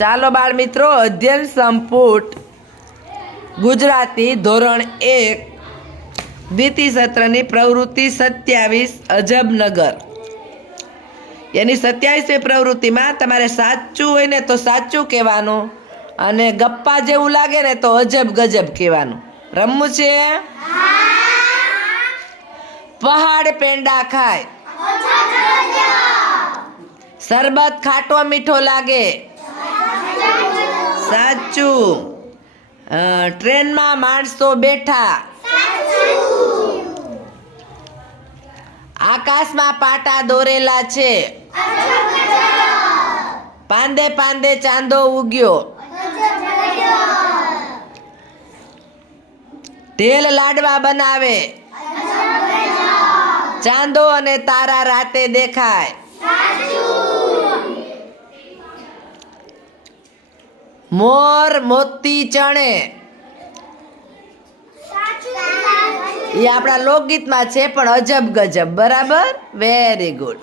ચાલો બાળ મિત્રો, અધ્યયન સંપુટ ગુજરાતી ધોરણ 1 દ્વિતીય સત્રની પ્રવૃત્તિ 27 અજબનગર એની 27મી પ્રવૃત્તિમાં તમારે સાચું હોય ને તો સાચું કહેવાનું અને ગપ્પા જેવું લાગે ને તો અજબ ગજબ કહેવાનું. રમવું છે? પહાડ પેંડા ખાય, શરબત ખાટો મીઠો લાગે, સાચું. ટ્રેનમાં માણસો બેઠા, આકાશમાં પાટા દોરેલા છે, પાંદે પાંદે ચાંદો ઉગ્યો, ઢેલ લાડવા બનાવે, ચાંદો અને તારા રાતે દેખાય, મોર મોતી ચણે. એ આપણા લોકગીતમાં છે પણ અજબ ગજબ. બરાબર, વેરી ગુડ.